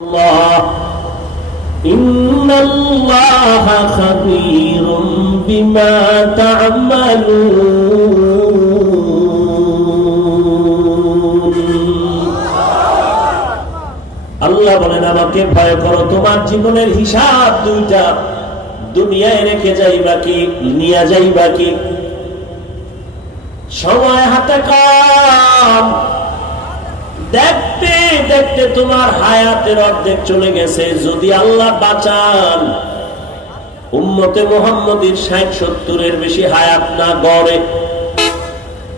الله إن الله خبير بما تعملون আল্লাহ বলেন আমাকে ভয় করো তোমার জীবনের হিসাব দুইটা দুনিয়ায় রেখে যাইবা কি নিয়ে যাইবা কি সময় হাতে কম দেখতে দেখতে তোমার হায়াতের অর্ধেক চলে গেছে যদি আল্লাহ বাঁচান উম্মতে মুহাম্মদীর 60-70 এর বেশি হায়াত না গড়ে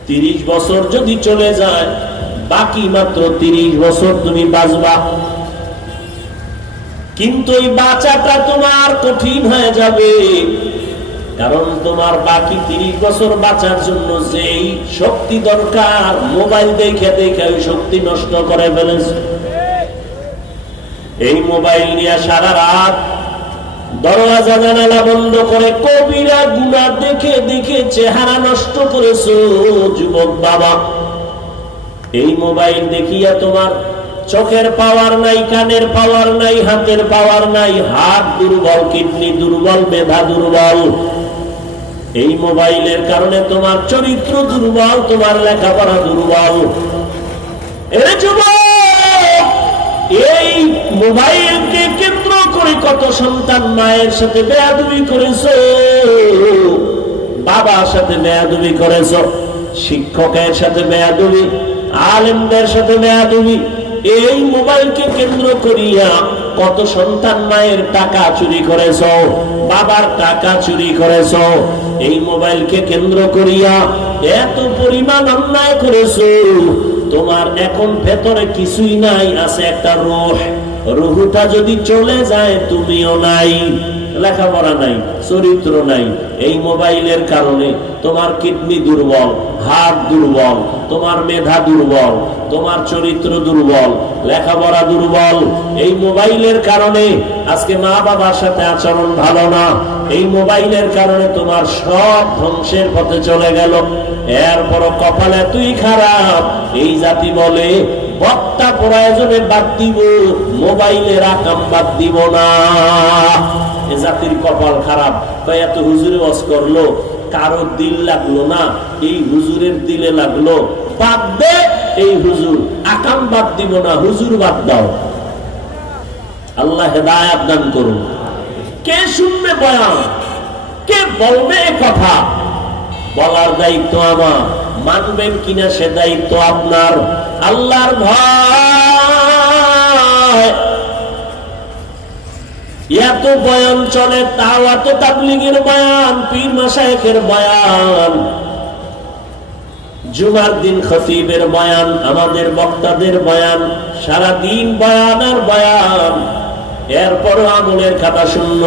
30 বছর যদি চলে যায় বাকি মাত্র 30 বছর তুমি বাঁচবা কিন্তু এই বাঁচাটা তোমার কঠিন হয়ে যাবে কারণ তোমার বাকি 30 বছর বাঁচার জন্য যেই শক্তি দরকার মোবাইল দেখে দেখে ওই শক্তি নষ্ট করে ফেলেছে এই মোবাইল নিয়ে সারা রাত দরওয়াজা জানালা বন্ধ করে কবিরা গুনাহ দেখে দেখে চেহারা নষ্ট করেছো যুবক বাবা এই মোবাইল দেখিয়া তোমার চোখের পাওয়ার নাই কানের পাওয়ার নাই হাতের পাওয়ার নাই হাত দুর্বল কিডনি দুর্বল মেধা দুর্বল এই মোবাইলের কারণে তোমার চরিত্র দুর্বল তোমার লেখাপড়া দুর্বল এরে যুবক এই মোবাইলকে কেন্দ্র করে কত সন্তান মায়ের সাথে বেয়াদবি করেছো বাবার সাথে বেয়াদবি করেছো শিক্ষকের সাথে বেয়াদবি আলেমদের সাথে বেয়াদবি এই মোবাইলকে কেন্দ্র করিয়া কত সন্তান মায়ের টাকা চুরি করেছ বাবার টাকা চুরি করেছ এই মোবাইলকে কেন্দ্র করিয়া এত পরিমাণ অন্যায় করেছ তোমার এখন ভেতরে কিছুই নাই আছে একটা রুহটা যদি চলে যায় তুমিও নাই লেখাপড়া নাই চরিত্র নাই এই মোবাইলের কারণে তোমার কিডনি দুর্বল হাত দুর্বল তোমার মেধা দুর্বল তোমার চরিত্র দুর্বল লেখাপড়া দুর্বল এই মোবাইলের কারণে আজকে মা বাবার সাথে আচরণ ভালো না এই মোবাইলের কারণে তোমার সব ধ্বংসের পথে চলে গেল এরপর কপালে তুই খারাপ এই জাতি বলে বক্তা প্রয়োজনে বাদ দিব মোবাইলের আকাম বাদ দিব না এ জাতির কপাল খারাপ তাই এত হুজুরে ওয়াজ করলো কারো দিল লাগলো না এই হুজুরের দিলে লাগলো বাদ দে এই হুজুর আকাম বাদ দিব না হুজুর বাদ দাও আল্লাহ হেদায়েত দান করুন কে শুনবে বয়ান কে বলবে কথা বলার দায়িত্ব আমার মানবেন কিনা সে দায়িত্ব আপনার আল্লাহর ভয় এত বয়ান চলে তাও এত তাবলীগের বয়ান পীর মাশায়েখের বয়ান জুমার দিন খতিবের বয়ান আমাদের বক্তাদের বয়ান সারা দিন বয়ান আর বয়ান এরপরও আমলের খাতা শূন্য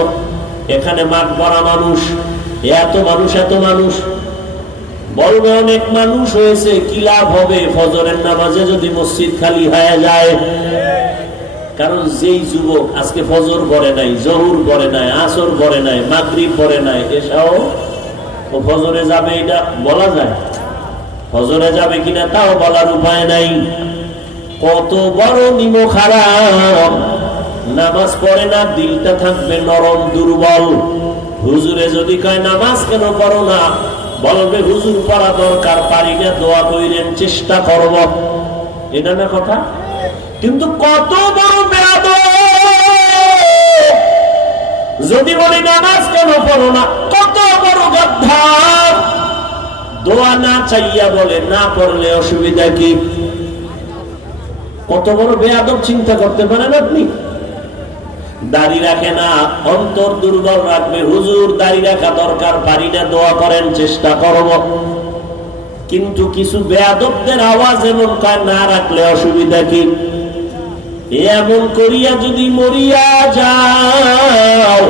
এখানে মাঠ ভরা মানুষ এত মানুষ বলবে অনেক মানুষ হয়েছে কি লাভ হবে ফজরের নামাজে যদি মসজিদ খালি হয়ে যায় কারণ যেই যুবক আজকে ফজর পড়ে নাই জহুর পড়ে নাই আসর পড়ে নাই মাগরিব পড়ে নাই এসব ও ফজরে যাবে এটা বলা যায় ফজরে যাবে কিনা তাও বলার উপায় নাই কত বড় নিমো খারাপ নামাজ পড়ে না দিলটা থাকবে নরম দুর্বল হুজুরে যদি কয় নামাজ কেন পড়ো না বলবে হুজুর পড়া দরকার পারি না দোয়া কইরেন চেষ্টা করব এটা না কথা কিন্তু কত বড় বেয়াদব যদি বলি নামাজ কেন পড়ো না কত বড় গাদ্দার দোয়া না চাইয়া বলে না পড়লে অসুবিধা কি কত বড় বেয়াদব চিন্তা করতে পারেন আপনি দাড়ি রাখে না অন্তর দুর্বল রাখবে হুজুর দাড়ি রাখা দরকার পারি না দোয়া করেন চেষ্টা করব কিন্তু কিছু বেয়াদবদের আওয়াজ এমন কয় না রাখলে অসুবিধা কি এমন করিয়া যদি মরিয়া যাও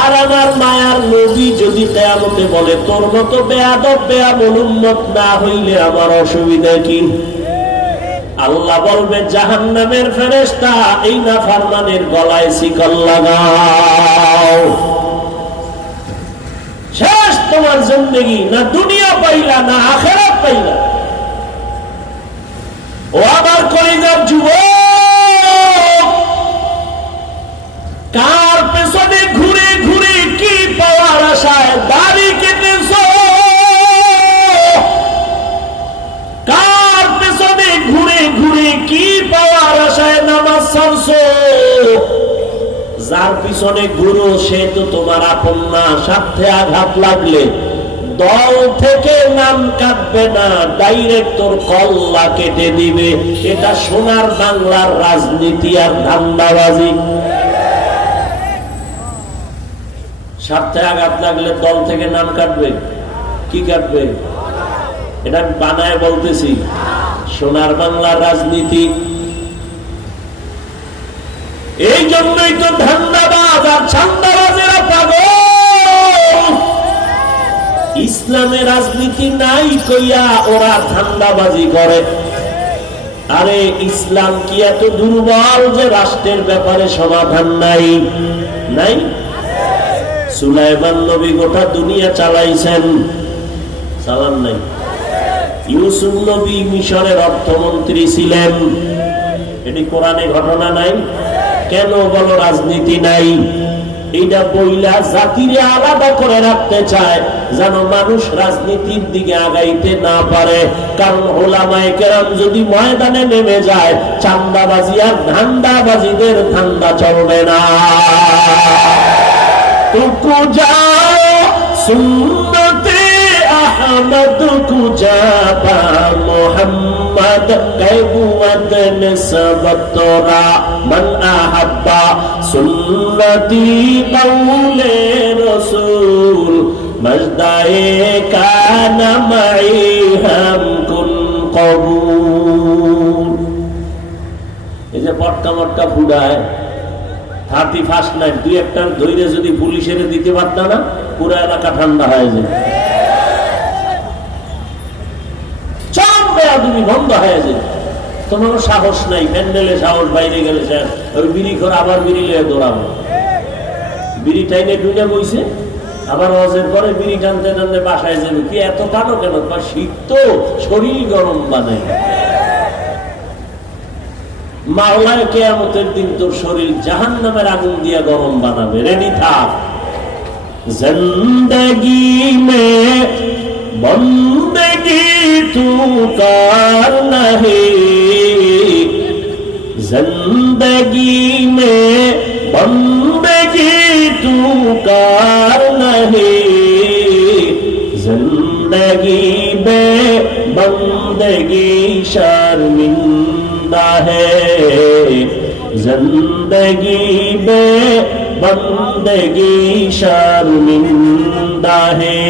আর আমার মায়ার নবী যদি কিয়ামতে বলে তোর মতো বেয়াদব বেয়ামুল উম্মত না হইলে আমার অসুবিধা কি আল্লাহ বলবে জাহান্নামের ফেরেশতা এই নাফরমানের গলায় শিকল লাগাও শেষ তোমার জিন্দেগি না দুনিয়া পাইলা না আখিরাত পাইলা ও আমার কলিজার যুবক যার পিছনে ঘুরো সে তো তোমার আপন না। স্বার্থে আঘাত লাগলে দল থেকে নাম কাটবে না, ডাইরেক্ট তোর কল্লা কেটে দিবে। এটা সোনার বাংলার রাজনীতি আর ধান্দাবাজি। স্বার্থে আঘাত লাগলে দল থেকে নাম কাটবে, কি কাটবে? এটা আমি বানায় বলতেছি, সোনার বাংলার রাজনীতি। এই জন্যই তো ধান্দাবাজ আর ছান্দাবাজেরা পাগল। ইসলামে রাজনীতি নাই কইয়া ওরা ধান্দাবাজি করে। আরে ইসলাম কি এত দুর্বল যে রাষ্ট্রের ব্যাপারে সমাধান নাই? নাই। সুলাইমান নবী গোটা দুনিয়া চালাইছেন, চালান নাই? ইউসুফ নবী মিশরের অর্থমন্ত্রী ছিলেন, এটি কোরআনে ঘটনা নাই? কেন বলো রাজনীতি নাই? এইটা বইলা জাতিরে আলাদা করে রাখতে চায় যেন মানুষ রাজনীতির দিকে আগাইতে না পারে। কারণ ওলামায়ে কেরাম যদি ময়দানে নেমে যায়, চান্দাবাজি আর ধান্দাবাজিদের ধান্দা চলবে না। तुको जाओ सुन्नते अहमद कुजाबा मोहम्मद कैबुवत नस्बत तोरा मन अहब्बा सुन्नती कौले रसूल मजदाए काना माई हम कुन कबूल। এই যে পটকা মটকা ফুডায় 31st নাইট, দুই একটা ধৈর্য যদি পুলিশের দিতে পারত না, পুরো এলাকা ঠান্ডা হয়ে যায়, সব বেয়াদবি বন্ধ হয়ে যায়। তোমারও সাহস নাই, প্যান্ডেলে সাহস, বাইরে গেলে ওই বিড়ি করে আবার বিড়ি লিয়ে দৌড়াবো। বিড়ি টাইনে ডুলে বইছে, আবার হজের পরে বিড়ি টানতে টানতে বাসায় যাবে। কি এত টানো কেন? শীত তো, শরীর গরম বানায়। মাওলায় কিয়ামতের দিন তোর শরীর জাহান্নামের আগুন দিয়া গরম বানাবে, রেডি থাক। জিন্দেগি মে বন্দেগি তু কার নাহি, জিন্দেগি মে বন্দেগি তু কার নাহি, জিন্দেগি বে বন্দেগি शर्मिंदा है, जिंदगी में बंदगी शर्मिंदा है।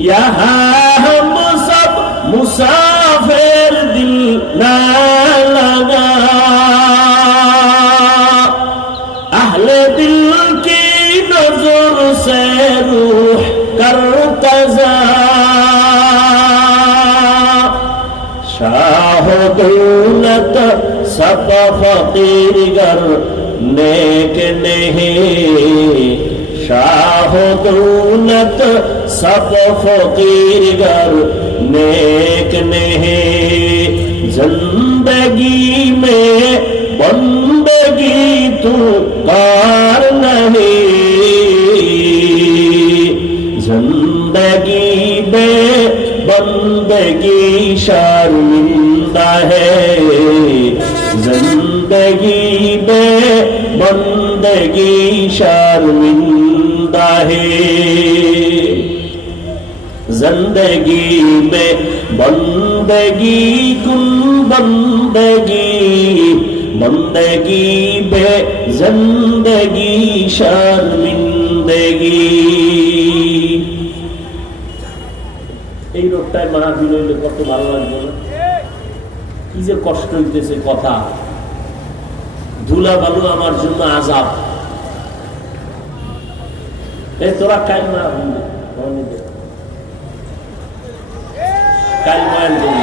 यहाँ हम सब मुसाफिर दिल ना लगा, अहले दिल की नजर से रूह करता जा, शाह दौलत सब फकीर गर नेक नहीं, शाह दौलत सब फकीर गर नेक नहीं, जिंदगी में बंदगी तू कार नहीं, जिंदगी में बंदगी शर्मिंदा है, जिंदगी में बंदगी शर्मिंदा है, जिंदगी में बंदगी कुन बंदगी, बंदगी में जिंदगी शर्मिंदगी। এই রোগটায় মাহফিল হইলে কত ভালো লাগবে না? কি যে কষ্ট হইতেছে কথা। ধুলা বালু আমার জন্য আযাব। এই তোরা কাল না কাল মায়ের জন্য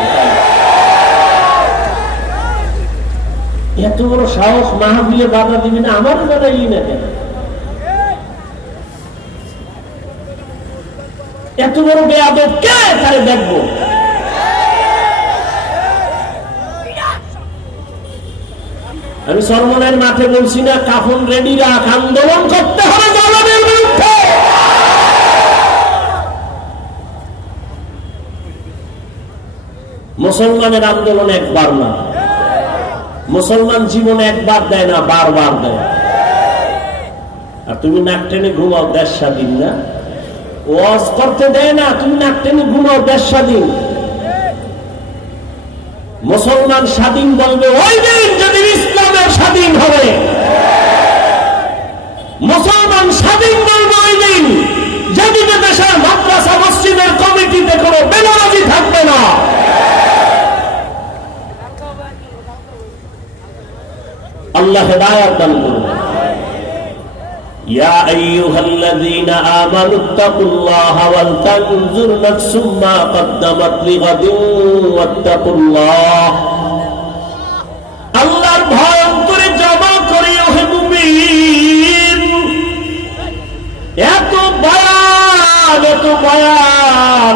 এত বড় সাহস, মাহফিলে বাধা দিবি না? আমার বাধাই না কেন? এত বড় বেয়াদব কে? তারে দেখবো। আমি সরমনের মাঠে বলছি না, কাফন রেডি রাখ, আন্দোলন করতে হবে জনগণের বিরুদ্ধে। মুসলমানের আন্দোলন একবার না, মুসলমান জীবনে একবার দেয় না, বারবার দেয়। আর তুমি নাক টেনে ঘুমাও, দেশ স্বাধীন না। ওয়াজ করতে দেয় না, তুমি নাক টেনে ঘুমাও, দেশ স্বাধীন। মুসলমান স্বাধীন বলবে ওই দিন যেদিন ইসলামের স্বাধীন হবে। মুসলমান স্বাধীন বলবে ওই দিন যেদিন দেশের মাদ্রাসা মসজিদের কমিটিতে কোনো বেনামাজি থাকবে না। আল্লাহ হেদায়েত দান করুন। ইয়া আইয়ুহাল্লাযীনা আমানুত্তাকুল্লাহা ওয়াল তানজুর নাফসুম মা কদ্দামাত লিগাদিন ওয়াত্তাকুল্লাহ। আল্লাহর ভয় অন্তরে জমা করিও হে মুমিন। এত বয়ান,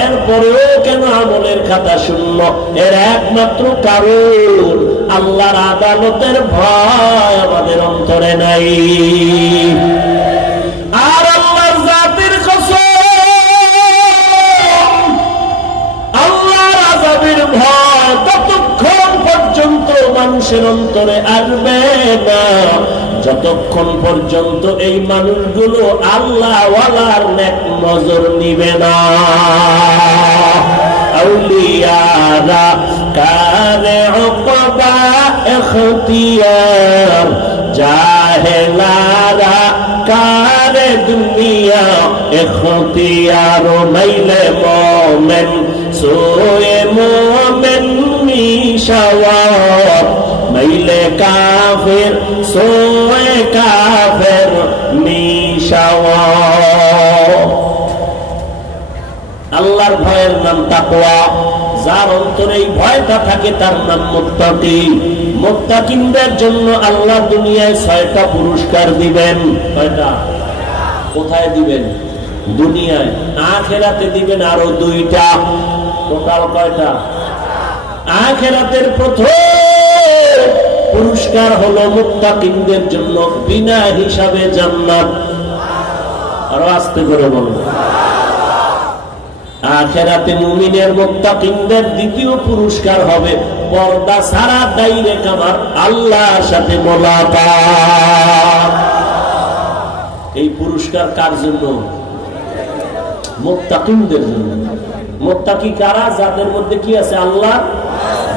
এরপরেও কেন আমলের খাতা শূন্য? এর একমাত্র কারণ আল্লাহর আদালতের ভয় আমাদের অন্তরে নাই। আর আল্লাহর জাতের কসম, আল্লাহর আযাবের ভয় ততক্ষণ পর্যন্ত মানুষের অন্তরে আসবে না যতক্ষণ পর্যন্ত এই মানুষগুলো আল্লাহ ওয়ালার নেক নজর নিবে না। আউলিয়ারা কারে উকবা ইখতিয়ার, জাহেলারা কারে দুনিয়া ইখতিয়ার। মাইলে মোমেন সোয়ে মোমেন মিশাওয়ার, মাইলে কাফির সোয়ে কাফির মিশাওয়ার। আল্লাহর ভয়ের নাম তাকওয়া। যার অন্তরে এই ভয়টা থাকে তার নাম মুত্তাকি। মুত্তাকিনদের জন্য আল্লাহ দুনিয়ায় 6টা পুরস্কার দিবেন। কয়টা? কোথায় দিবেন? দুনিয়ায়। আখিরাতে দিবেন আরো 2টা। টোটাল কয়টা? আখিরাতের প্রথম পুরস্কার হলো মুত্তাকিনদের জন্য বিনা হিসাবে জান্নাত। আরো আস্তে করে বলুন। আখিরাতে মুমিনের মুত্তাকিনদের দ্বিতীয় পুরস্কার হবে পর্দা ছাড়া ডাইরেক্ট আমার আল্লাহর সাথে মোলাকাত। এই পুরস্কার কার জন্য? মুত্তাকিনদের জন্য। মুত্তাকি কারা? যাদের মধ্যে কি আছে? আল্লাহ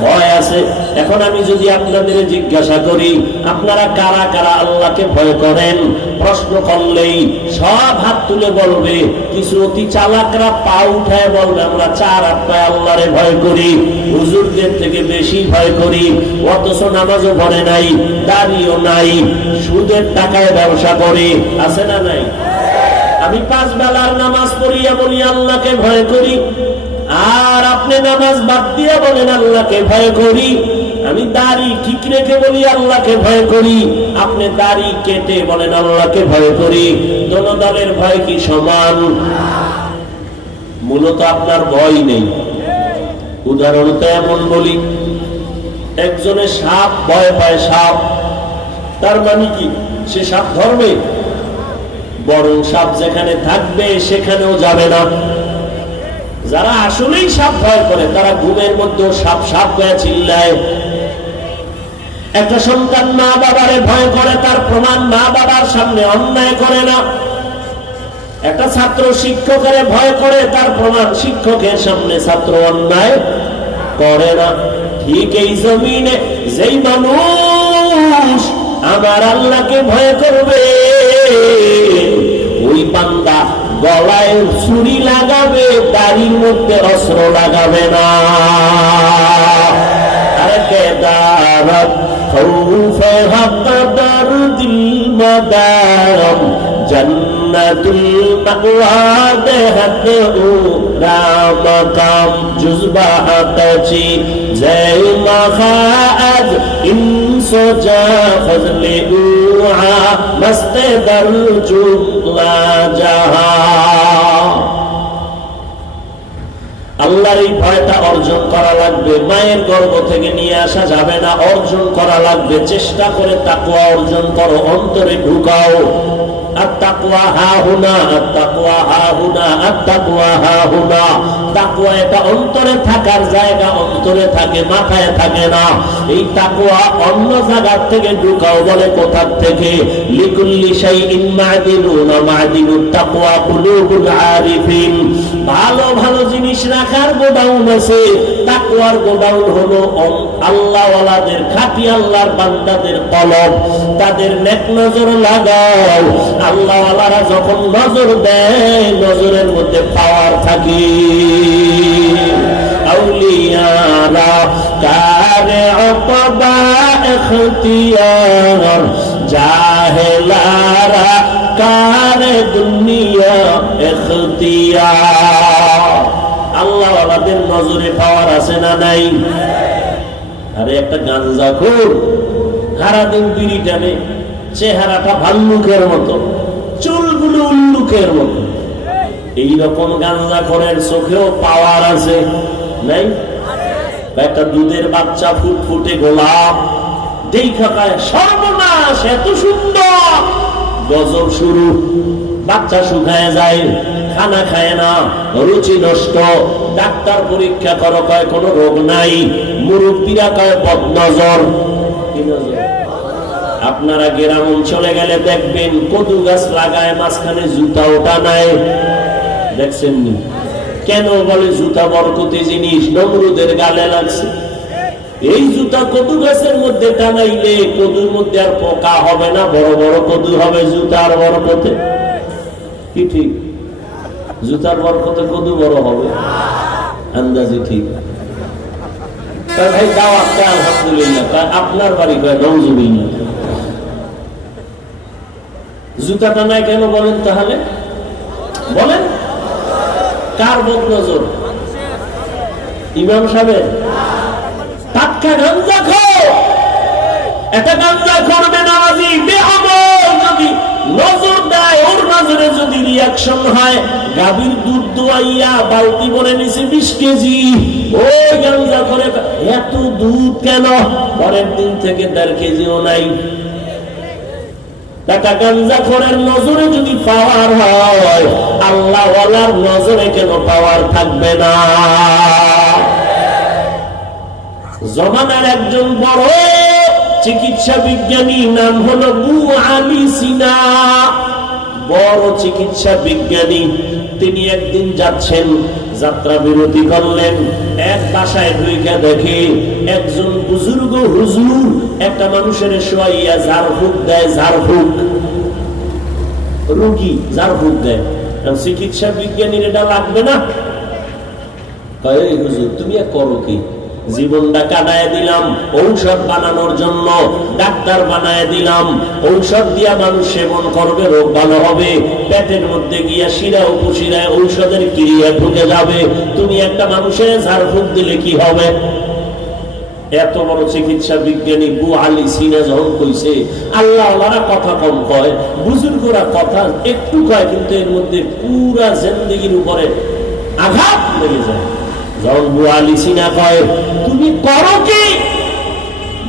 ভয় আছে। এখন আমি যদি আপনাদের জিজ্ঞাসা করি আপনারা কারা কারা আল্লাহকে ভয় করেন, প্রশ্ন করলেই সব হাত তুলে বলবে। কিছু অতি চালাকরা পা উঠায় বলবে আমরা 4 হাত পায়ে আল্লাহরে ভয় করি, হুজুরদের থেকে বেশি ভয় করি, অথচ নামাজও পড়ে নাই, দাড়িও নাই, সুদের টাকায় ব্যবসা করে। আছে না নাই? আমি 5 বেলার নামাজ পড়িয়া বলি আল্লাহকে ভয় করি, আর আপনি নামাজ বাদ দিয়ে বলেন আল্লাহকে ভয় করি। আমি দাড়ি ঠিক রেখে বলি আল্লাহকে ভয় করি, আপনি দাড়ি কেটে বলেন আল্লাহকে ভয় করি। দোনো দলের ভয় কি সমান? মূলত আপনার ভয় নেই। উদাহরণত এমন বলি, একজনের সাপ ভয় পায়, সাপ, তার মানে কি সে সাপ ধরবে? বরং সাপ যেখানে থাকবে সেখানেও যাবে না। যারা আসলেই সাপ ভয় করে তারা ঘুমের মধ্যেও সাপ সাপ হয়ে চিল্লায়। একটা সন্তান মা বাবারে ভয় করে, তার প্রমাণ মা বাবার সামনে অন্যায় করে না। একটা ছাত্র শিক্ষকের ভয় করে, তার প্রমাণ শিক্ষকের সামনে ছাত্র অন্যায় করে না। ঠিক এই জমিনে যেই মানুষ আমার আল্লাহকে ভয় করবে ওই বান্দা গলায় ছুরি লাগাবে, দাড়ির মধ্যে অস্ত্র লাগাবে না। আরে কেদারত খৌফে হকদার দিল মাদারম জান্নাতুল মাওয়া দেহত ও রামকাম জুজবা আতাচি জয় মাখাজ ইনসোজা ফজলে উআ মস্তে দরজুলা জাহা। আল্লাহর এই ভয়টা অর্জন করা লাগবে। মায়ের গর্ভ থেকে নিয়ে আসা যাবে না, অর্জন করা লাগবে। চেষ্টা করে তাকওয়া অর্জন করো, অন্তরে ঢুকাও। আত-তাকওয়া হাহুনা, আত-তাকওয়া হাহুনা, আত-তাকওয়া হাহুনা। তাকওয়া এটা অন্তরে থাকার জায়গা, অন্তরে থাকে, মাথায় থাকে না। এই তাকওয়া অন্য জায়গা থেকে ঢুকাও, বলে কোথা থেকে? লিকুল্লি শাইইন মা'দিনুন, মা'দিনুত তাকওয়া কুলুবুল আরিফিন। ভালো ভালো জিনিস রাখার গোডাউন আছে, তাকওয়ার গোডাউন হলো আল্লাহ ওয়ালাদের, খাঁটি আল্লাহর বান্দাদের কলব। তাদের নেক নজর লাগাও। আল্লাহ ওয়ালারা যখন নজর দেয়, নজরের মধ্যে পাওয়ার থাকে। আউলিয়ারা কারে আকবা ইখতিয়ার, জাহেলারা কারে দুনিয়া ইখতিয়ার। আল্লাহ ওয়ালাদের নজরে পাওয়ার আছে না নাই? আরে একটা গাঞ্জাখোর সারাদিন বিড়ি টানে, চেহারাটা ভাল্লুকের মতো, চুলগুলো উল্লুকের মতো। এইরকম গাঞ্জাখোরের চোখেও পাওয়ার আছে নাই? একটা দুধের বাচ্চা ফুটফুটে গোলাপ দেখা পায়, সর্বনাশ, এত সুন্দর, গজব শুরু। বাচ্চা শুকায় যায়, খানা খায় না, রুচি নষ্ট। ডাক্তার পরীক্ষা করো, কয় কোনো রোগ নাই। মুরব্বীরা কয় বদনজর। কি নজর? আপনারা গ্রাম অঞ্চলে গেলে দেখবেন কদু গাছ লাগায়, মাঝখানে জুতা ওটা নাই, দেখছেন নি? কেন বলে? জুতা বরকতি জিনিস, নমরুদের গালে লাগছে। এই জুতা কদু গাছের মধ্যে টানাইলে কদুর মধ্যে আর পোকা হবে না, বড় বড় কদু হবে জুতার বরকতে। কি ঠিক? জুতার বরকতে কদু বড় হবে, আন্দাজি ঠিক। ভাই দাওয়াত আলহামদুলিল্লাহ, আপনার বাড়ি কয় নওজুবিল্লাহ। জুতা টানায় কেন বলেন তাহলে? বলেন কার বদনজর? ইমাম সাহেব? টাটকা গাঞ্জা খাও, এটা গাঞ্জা করবে নামাজি বেআমল যদি নজর দেয়, ওর নজরে যদি রিয়াকশন হয়, গাভীর দুধ দোয়াইয়া বালতি ভরে নিছে 20 কেজি, ওই গাঞ্জা করে এত দুধ কেন? পরের দিন থেকে 1.5 কেজিও নাই। টাকা গাঞ্জা খোরের নজরে যদি পাওয়ার হয়, আল্লাহ ওয়ালার নজরে কেন পাওয়ার থাকবে না? জমানার একজন বড় চিকিৎসা বিজ্ঞানী, নাম হলো আবু আলী সিনা, বড় চিকিৎসা বিজ্ঞানী। তিনি একদিন যাচ্ছেন, যাত্রা বিরতি করলেন, এক বাসায় ঢুইকা দেখে একজন বুজুর্গ হুজুর একটা মানুষের শোয়াইয়া ঝাড়ফুঁক দেয়। ঝাড়ফুঁক, রোগী ঝাড়ফুঁক দেয়। চিকিৎসা বিজ্ঞানীর এটা লাগবে না? হুজুর তুমি করো কি? জীবনটা কাটায় দিলাম ঔষধ বানানোর জন্য, ডাক্তার বানায় দিলাম। ঔষধ দিয়া মানুষ সেবন করবে, রোগ ভালো হবে, পেটের মধ্যে গিয়া শিরা উপশিরায় ঔষধের ক্রিয়া ঢুকে যাবে। তুমি একটা মানুষের ঝাড়ফুঁক দিলে কি হবে? এত বড় চিকিৎসা বিজ্ঞানী আবু আলী সিনা যখন কইছে, আল্লাহ ওয়ালারা কথা কম কয়, বুজুর্গরা কথা একটু কয়, কিন্তু এর মধ্যে পুরা জিন্দেগির উপরে আঘাত লেগে যায়। যখন আবু আলী সিনা কয় তুমি করো কি,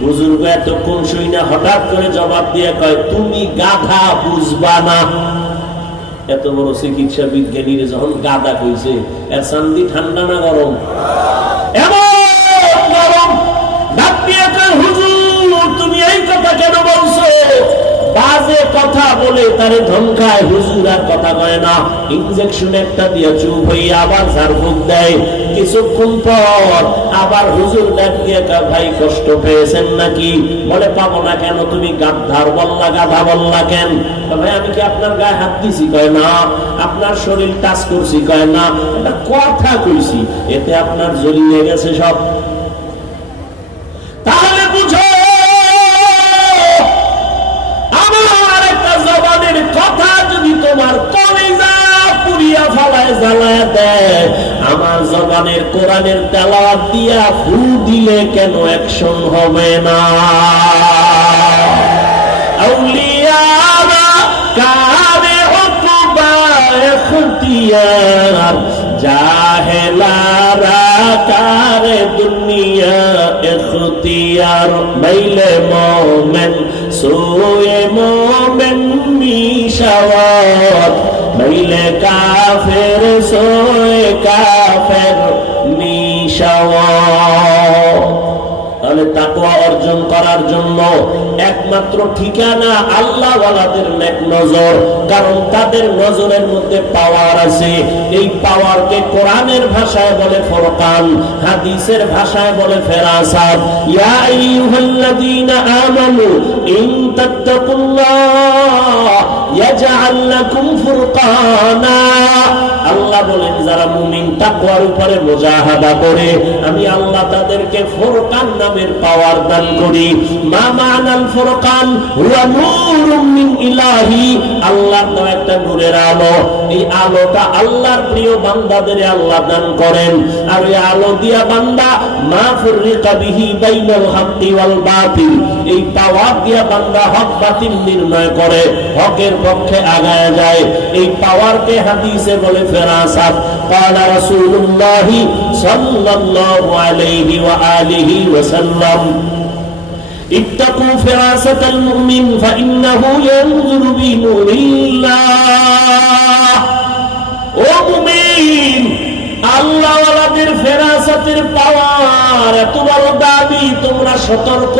বুজুর্গ এতক্ষণ শুই না, হঠাৎ করে জবাব দিয়ে কয় তুমি গাধা, বুঝবা না। এত বড় চিকিৎসা বিজ্ঞানীর যখন গাধা কইছে, এর শান্তি ঠান্ডা না গরম? এমন গরম। হুজুর তুমি এই কথা কেন বলছো? বাজে কথা বলে তারে ধমকায়। হুজুর আর কথা কয় না, ইনজেকশন একটা দিয়ে চুপ হয়ে আবার ঝাড়ফুঁক দেয়। কিছুক্ষণ পর আবার হুজুর ডাক দিয়ে ভাই কষ্ট পেয়েছেন নাকি? বলে পাবো না কেন? তুমি গাধার বললা, গাধা বললা কেন? ভাই আমি কি আপনার গায়ে হাত দিছি? কয় না। আপনার শরীর টাচ করছি? কয় না। একটা কথা কইছি, এতে আপনার জড়িয়ে গেছে সব। তাহলে বুঝো, আমার একটা জবানের কথা যদি তোমার কলিজা পুড়িয়া ফালায়, জ্বালায় দেয়, আমার জবানের কোরআনের তেলাওয়াত দিয়া ফু দিলে কেন অ্যাকশন হবে না? আউলিয়ারা কারে উকবা ইখতিয়ার, জাহেলারা কারে দুনিয়া ইখতিয়ার। মাইলে মোমেন সোয়ে মোমেন মিশাওয়া নইলে কাফের সোয়ে কাফের নিশাওয়াত। তাহলে তাকওয়া অর্জন করার জন্য একমাত্র ঠিকানা আল্লাহ ওয়ালাদের নেক নজর, কারণ তাদের নজরের মধ্যে পাওয়ার আছে। এই পাওয়ারকে কোরআনের ভাষায় বলে ফুরকান, হাদিসের ভাষায় বলে ফেরাসাত। ইয়া আইয়ুহাল্লাযীনা আমানু ইন তাত্তাকুল্লাহ ইয়াজআল লাকুম ফুরকানা। আল্লাহ বলেন যারা মুমিন তাকওয়ার উপরে মুজাহাদা করে আমি আল্লাহ তাদেরকে ফুরকান নামের পাওয়ার দান করি। মা মানাল ফুরকান হুয়া নূরুম মিন ইলাহি, আল্লাহর দেওয়া একটা নূরের আলো। এই আলোটা আল্লাহর প্রিয় বান্দাদের আল্লাহ দান করেন। আর এই আলো দিয়া বান্দা মা ফুররিকা বিহি বাইনাল হাক্কি ওয়াল বাতিল, এই পাওয়ার দিয়া বান্দা হক বাতিল নির্ণয় করে, হকের পক্ষে আগায় যায়। এই পাওয়ারকে হাদিসে বলে ফেরাসাত। قال رسول الله صلى الله عليه وآله وسلم اتقوا فراسة المؤمن فإنه ينظر بنور الله। ও মুমিন, আল্লাহ ওয়ালাদের ফেরাসাতের পাওয়ার এত বড় দাবি, তোমরা সতর্ক